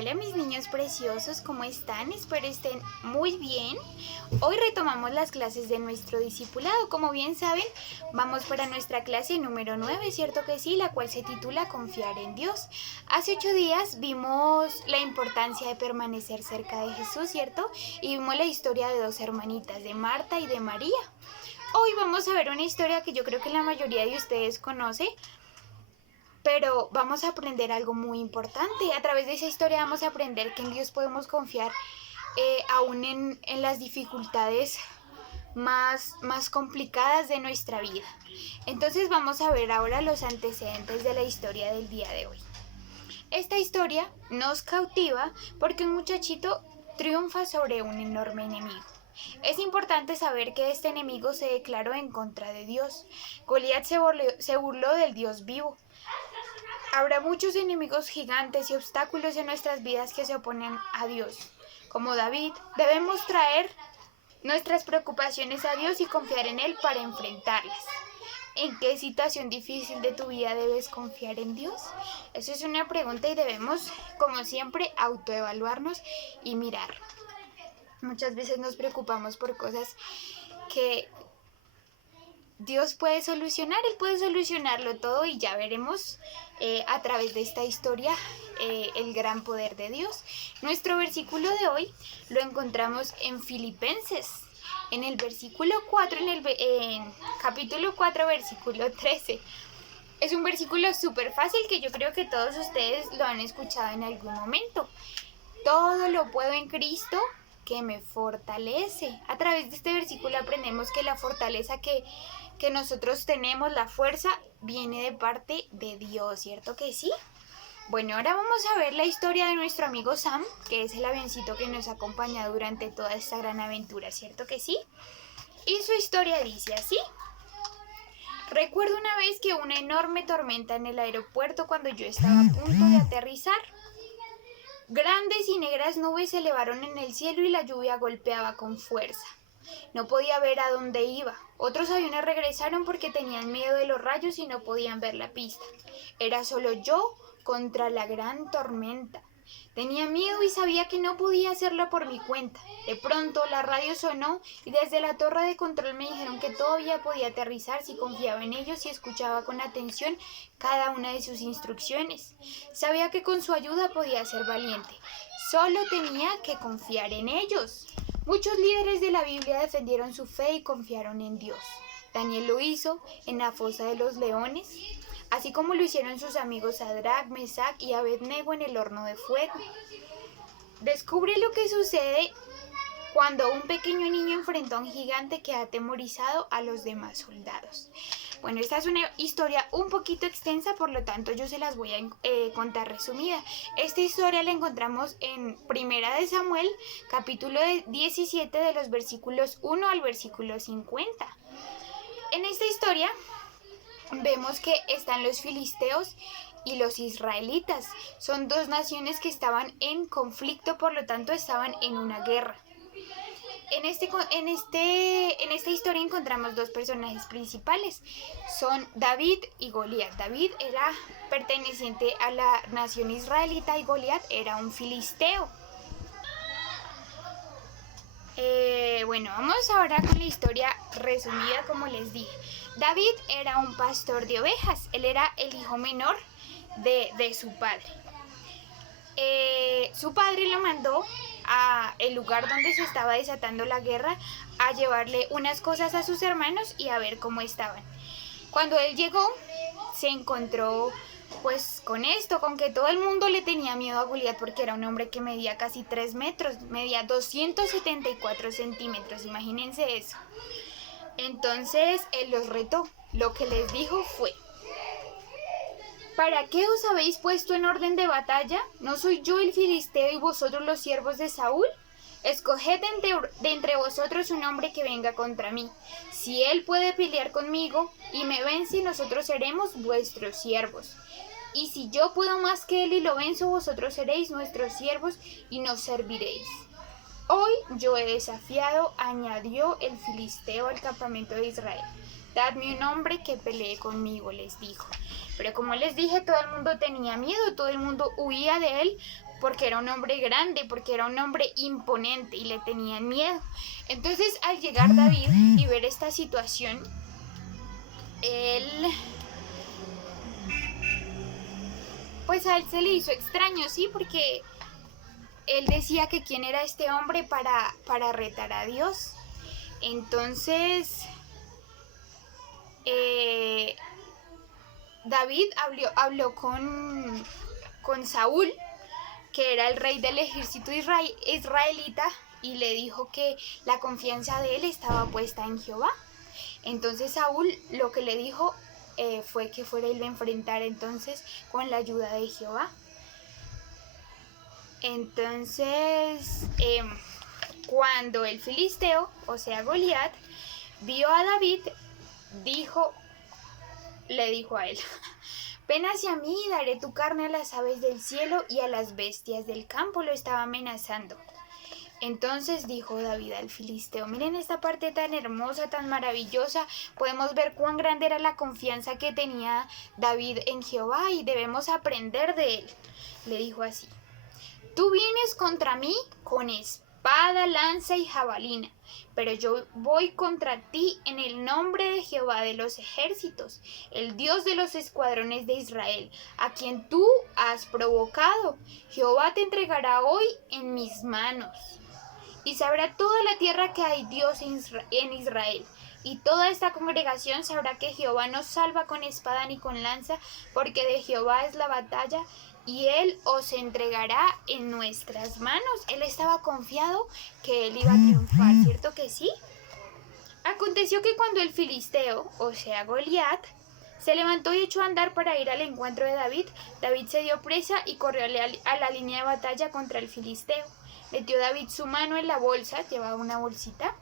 Hola mis niños preciosos, ¿cómo están? Espero estén muy bien. Hoy retomamos las clases de nuestro discipulado. Como bien saben, vamos para nuestra clase número 9, ¿cierto que sí? La cual se titula Confiar en Dios. Hace 8 días vimos la importancia de permanecer cerca de Jesús, ¿cierto? Y vimos la historia de dos hermanitas, de Marta y de María. Hoy vamos a ver una historia que yo creo que la mayoría de ustedes conoce, pero vamos a aprender algo muy importante. A través de esa historia vamos a aprender que en Dios podemos confiar aún en las dificultades más complicadas de nuestra vida. Entonces vamos a ver ahora los antecedentes de la historia del día de hoy. Esta historia nos cautiva porque un muchachito triunfa sobre un enorme enemigo. Es importante saber que este enemigo se declaró en contra de Dios. Goliat se burló del Dios vivo. Habrá muchos enemigos gigantes y obstáculos en nuestras vidas que se oponen a Dios. Como David, debemos traer nuestras preocupaciones a Dios y confiar en Él para enfrentarlas. ¿En qué situación difícil de tu vida debes confiar en Dios? Eso es una pregunta y debemos, como siempre, autoevaluarnos y mirar. Muchas veces nos preocupamos por cosas que Dios puede solucionar, Él puede solucionarlo todo y ya veremos a través de esta historia el gran poder de Dios. Nuestro versículo de hoy lo encontramos en Filipenses, en el versículo 4, en capítulo 4, versículo 13. Es un versículo súper fácil que yo creo que todos ustedes lo han escuchado en algún momento. Todo lo puedo en Cristo que me fortalece. A través de este versículo aprendemos que la fortaleza que nosotros tenemos, la fuerza, viene de parte de Dios, ¿cierto que sí? Bueno, ahora vamos a ver la historia de nuestro amigo Sam, que es el avioncito que nos acompaña durante toda esta gran aventura, ¿cierto que sí? Y su historia dice así. Recuerdo una vez que una enorme tormenta en el aeropuerto cuando yo estaba a punto de aterrizar. Grandes y negras nubes se elevaron en el cielo y la lluvia golpeaba con fuerza. No podía ver a dónde iba. Otros aviones regresaron porque tenían miedo de los rayos y no podían ver la pista. Era solo yo contra la gran tormenta. Tenía miedo y sabía que no podía hacerlo por mi cuenta. De pronto la radio sonó y desde la torre de control me dijeron que todavía podía aterrizar si confiaba en ellos y escuchaba con atención cada una de sus instrucciones. Sabía que con su ayuda podía ser valiente. Solo tenía que confiar en ellos. Muchos líderes de la Biblia defendieron su fe y confiaron en Dios. Daniel lo hizo en la fosa de los leones, así como lo hicieron sus amigos Sadrach, Mesach y Abednego en el horno de fuego. Descubre lo que sucede cuando un pequeño niño enfrentó a un gigante que ha atemorizado a los demás soldados. Bueno, esta es una historia un poquito extensa, por lo tanto yo se las voy a contar resumida. Esta historia la encontramos en Primera de Samuel, capítulo 17, de los versículos 1 al versículo 50. En esta historia vemos que están los filisteos y los israelitas. Son dos naciones que estaban en conflicto, por lo tanto estaban en una guerra. En esta historia encontramos dos personajes principales, son David y Goliat. David era perteneciente a la nación israelita y Goliat era un filisteo. Bueno, vamos ahora con la historia resumida, como les dije. David era un pastor de ovejas, él era el hijo menor de su padre. Su padre lo mandó a el lugar donde se estaba desatando la guerra a llevarle unas cosas a sus hermanos y a ver cómo estaban. Cuando él llegó, se encontró pues con que todo el mundo le tenía miedo a Goliat porque era un hombre que medía casi 3 metros, medía 274 centímetros, imagínense eso. Entonces él los retó. Lo que les dijo fue: ¿para qué os habéis puesto en orden de batalla? ¿No soy yo el filisteo y vosotros los siervos de Saúl? Escoged de entre vosotros un hombre que venga contra mí. Si él puede pelear conmigo y me vence, nosotros seremos vuestros siervos. Y si yo puedo más que él y lo venzo, vosotros seréis nuestros siervos y nos serviréis. Hoy yo he desafiado, añadió el filisteo, al campamento de Israel. Dadme un hombre que pelee conmigo, les dijo. Pero como les dije, todo el mundo tenía miedo, todo el mundo huía de él porque era un hombre grande, porque era un hombre imponente y le tenían miedo. Entonces, al llegar David y ver esta situación, pues a él se le hizo extraño, ¿sí? Porque él decía que quién era este hombre para retar a Dios. Entonces, David habló con Saúl, que era el rey del ejército israelita, y le dijo que la confianza de él estaba puesta en Jehová. Entonces Saúl lo que le dijo fue que fuera él a enfrentar entonces con la ayuda de Jehová. Entonces, cuando el filisteo, o sea Goliat, vio a David, le dijo a él: ven hacia mí y daré tu carne a las aves del cielo y a las bestias del campo. Lo estaba amenazando. Entonces dijo David al filisteo: miren esta parte tan hermosa, tan maravillosa. Podemos ver cuán grande era la confianza que tenía David en Jehová y debemos aprender de él. Le dijo así: tú vienes contra mí con espada, lanza y jabalina, pero yo voy contra ti en el nombre de Jehová de los ejércitos, el Dios de los escuadrones de Israel, a quien tú has provocado. Jehová te entregará hoy en mis manos. Y sabrá toda la tierra que hay Dios en Israel. Y toda esta congregación sabrá que Jehová no salva con espada ni con lanza, porque de Jehová es la batalla, y él os entregará en nuestras manos. Él estaba confiado que él iba a triunfar, ¿cierto que sí? Aconteció que cuando el filisteo, o sea Goliat, se levantó y echó a andar para ir al encuentro de David, David se dio presa y corrió a la línea de batalla contra el filisteo. Metió David su mano en la bolsa, llevaba una bolsita,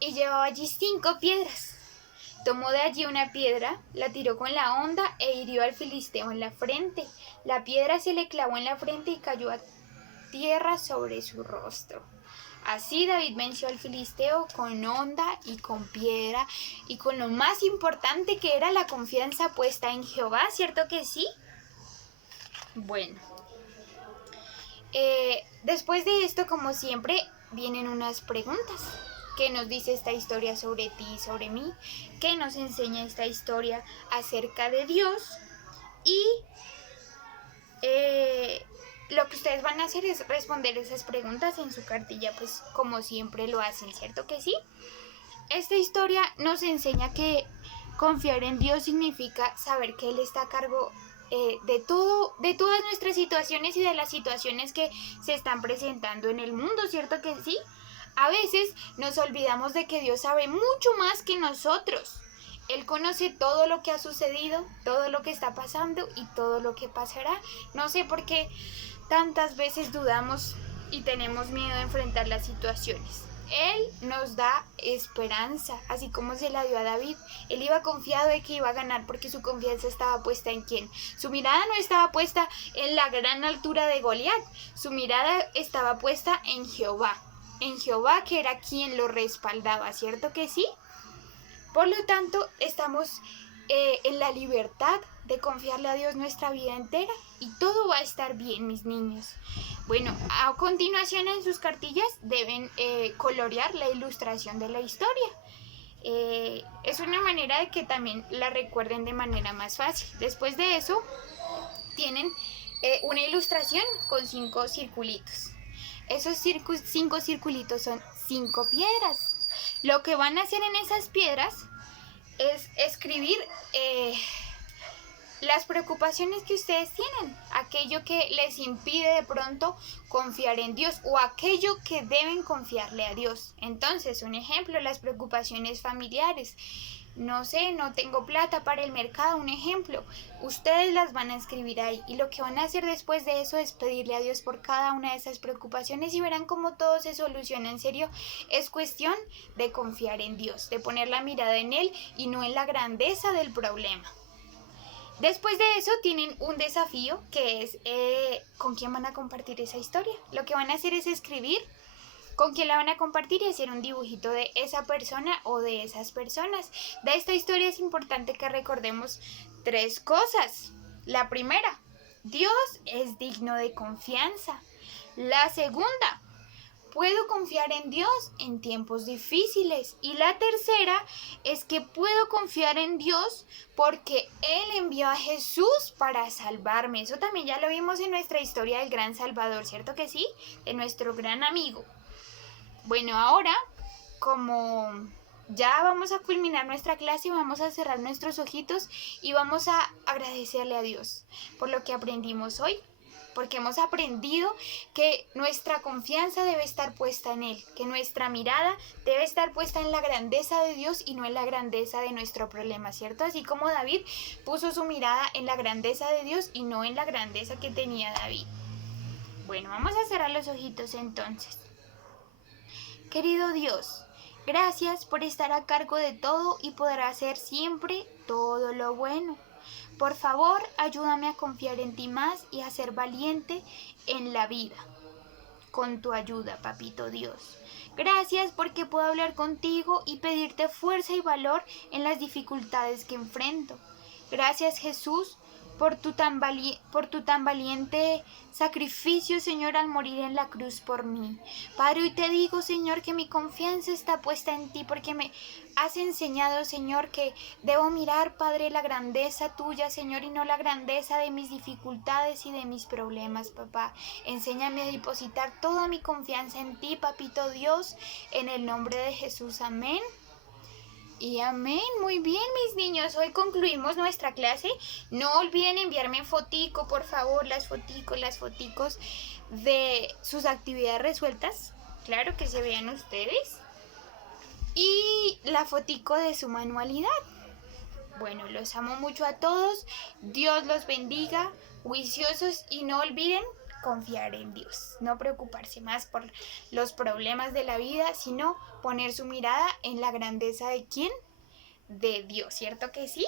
y llevaba allí 5 piedras. Tomó de allí una piedra, la tiró con la honda e hirió al filisteo en la frente. La piedra se le clavó en la frente y cayó a tierra sobre su rostro. Así David venció al filisteo con honda y con piedra y con lo más importante, que era la confianza puesta en Jehová, ¿cierto que sí? Bueno. Después de esto, como siempre, vienen unas preguntas. ¿Qué nos dice esta historia sobre ti y sobre mí? ¿Qué nos enseña esta historia acerca de Dios? Y lo que ustedes van a hacer es responder esas preguntas en su cartilla, pues como siempre lo hacen, ¿cierto que sí? Esta historia nos enseña que confiar en Dios significa saber que Él está a cargo de todas nuestras situaciones y de las situaciones que se están presentando en el mundo, ¿cierto que sí? A veces nos olvidamos de que Dios sabe mucho más que nosotros. Él conoce todo lo que ha sucedido, todo lo que está pasando y todo lo que pasará. No sé por qué tantas veces dudamos y tenemos miedo de enfrentar las situaciones. Él nos da esperanza, así como se la dio a David. Él iba confiado de que iba a ganar porque su confianza estaba puesta en ¿quién? Su mirada no estaba puesta en la gran altura de Goliat, su mirada estaba puesta en Jehová, que era quien lo respaldaba, ¿cierto que sí? Por lo tanto, estamos en la libertad de confiarle a Dios nuestra vida entera y todo va a estar bien, mis niños. Bueno, a continuación en sus cartillas deben colorear la ilustración de la historia. Es una manera de que también la recuerden de manera más fácil. Después de eso, tienen una ilustración con 5 circulitos. Esos 5 circulitos son 5 piedras. Lo que van a hacer en esas piedras es escribir las preocupaciones que ustedes tienen, aquello que les impide de pronto confiar en Dios o aquello que deben confiarle a Dios. Entonces, un ejemplo, las preocupaciones familiares. No sé, no tengo plata para el mercado, un ejemplo. Ustedes las van a escribir ahí y lo que van a hacer después de eso es pedirle a Dios por cada una de esas preocupaciones y verán cómo todo se soluciona. En serio, es cuestión de confiar en Dios, de poner la mirada en Él y no en la grandeza del problema. Después de eso tienen un desafío que es ¿con quién van a compartir esa historia? Lo que van a hacer es escribir con quién la van a compartir y hacer un dibujito de esa persona o de esas personas. De esta historia es importante que recordemos 3 cosas. La primera, Dios es digno de confianza. La segunda, puedo confiar en Dios en tiempos difíciles. Y la tercera es que puedo confiar en Dios porque Él envió a Jesús para salvarme. Eso también ya lo vimos en nuestra historia del gran Salvador, ¿cierto que sí? De nuestro gran amigo. Bueno, ahora, como ya vamos a culminar nuestra clase, vamos a cerrar nuestros ojitos y vamos a agradecerle a Dios por lo que aprendimos hoy. Porque hemos aprendido que nuestra confianza debe estar puesta en Él, que nuestra mirada debe estar puesta en la grandeza de Dios y no en la grandeza de nuestro problema, ¿cierto? Así como David puso su mirada en la grandeza de Dios y no en la grandeza que tenía David. Bueno, vamos a cerrar los ojitos entonces. Querido Dios, gracias por estar a cargo de todo y poder hacer siempre todo lo bueno. Por favor, ayúdame a confiar en ti más y a ser valiente en la vida. Con tu ayuda, papito Dios. Gracias porque puedo hablar contigo y pedirte fuerza y valor en las dificultades que enfrento. Gracias, Jesús, por tu tan valiente sacrificio, Señor, al morir en la cruz por mí. Padre, hoy te digo, Señor, que mi confianza está puesta en ti porque me has enseñado, Señor, que debo mirar, Padre, la grandeza tuya, Señor, y no la grandeza de mis dificultades y de mis problemas, papá. Enséñame a depositar toda mi confianza en ti, papito Dios, en el nombre de Jesús. Amén. Y amén, muy bien mis niños, hoy concluimos nuestra clase. No olviden enviarme fotico, por favor, las foticos de sus actividades resueltas. Claro que se vean ustedes. Y la fotico de su manualidad. Bueno, los amo mucho a todos, Dios los bendiga, juiciosos, y no olviden confiar en Dios, no preocuparse más por los problemas de la vida, sino poner su mirada en la grandeza de ¿quién? De Dios, ¿cierto que sí?